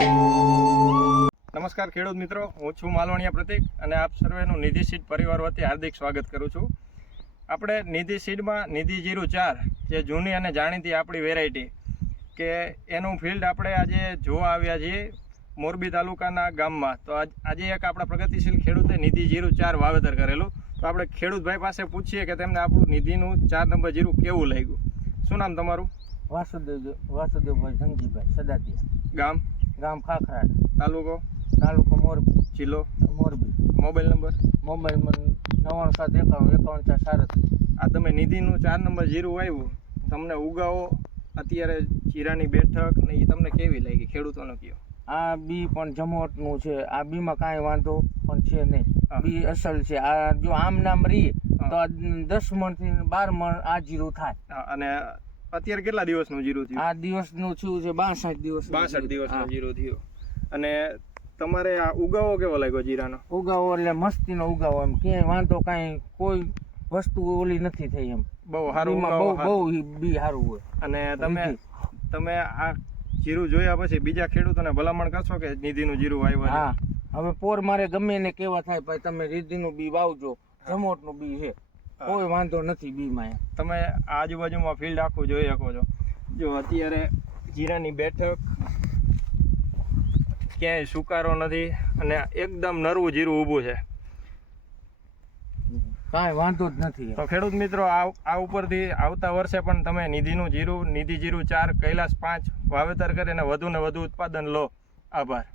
નમસ્કાર ખેડૂત મિત્રો, હું છું માલવણીયા પ્રતિક અને આપ સર્વેનું નિધિ સીડ પરિવાર વતી હાર્દિક સ્વાગત કરું છું. આપણે નિધિ સીડમાં નિધિ 04 જે જૂની અને જાણીતી આપણી વેરાયટી કે એનું ફિલ્ડ આપણે આજે જોવા આવ્યા છીએ મોરબી તાલુકાના ગામમાં. તો આજે એક આપણા પ્રગતિશીલ ખેડૂતે નિધિ 04 વાવેતર કરેલું. તો આપણે ખેડૂતભાઈ પાસે પૂછીએ કે તેમને આપણું નિધિનું 4 નંબર જીરું કેવું લાગ્યું. શું નામ તમારું? વાસુદેવભાઈ ધનજીભાઈ સદાતિયા. ગામ ખાખરા, તાલુકો મોરબી, જિલ્લો મોરબી. Mobile number 9751515437. આ તમે નિધિનું 4 નંબર જીરું આવ્યું, તમને ઉગાવો અત્યારે જીરાની બેઠક ને એ તમને કેવી લાગી ખેડૂતોને કહો? આ બી પણ જમોટનું છે. આ બીમાં કાંઈ વાંધો પણ છે નહીં. બી અસલ છે. આ જો આમ નામ રહી તો 10 મણથી 12 મણ આ જીરું થાય. અને અત્યારે કેટલા દિવસનું જીરું થયું? આ દિવસનું થયું છે 62 દિવસ. 62 દિવસનું જીરું થયું. અને તમારે આ ઉગાવો કેવો લાગ્યો જીરાનો? ઉગાવો એટલે મસ્તીનો ઉગાવો, એમ ક્યાંય વાંધો કાંઈ કોઈ વસ્તુ ઓલી નથી થઈ. એમ બહુ સારું, બહુ બી સારું હોય. અને તમે આ જીરું જોયા પછી બીજા ખેડૂતોને ભલામણ કરશો કે નિધિનું જીરું વાવ્યું? હા, હવે પોર મારે ગમે એને કેવા થાય ભાઈ તમે નિધિનું બી વાવજો, જમોટનું બી છે, કોઈ વાંધો નથી બીમાં. તમે આજુબાજુમાં ફિલ્ડ આખું જોઈ શકો છો. જો અત્યારે જીરાની બેઠક ક્યાંય સુકારો નથી અને એકદમ નરવું જીરું ઊભું છે, કાંઈ વાંધો જ નથી. તો ખેડૂત મિત્રો આ ઉપરથી આવતા વર્ષે પણ તમે નિધિ 04 કૈલાસ 5 વાવેતર કરીને વધુ ને વધુ ઉત્પાદન લો. આભાર.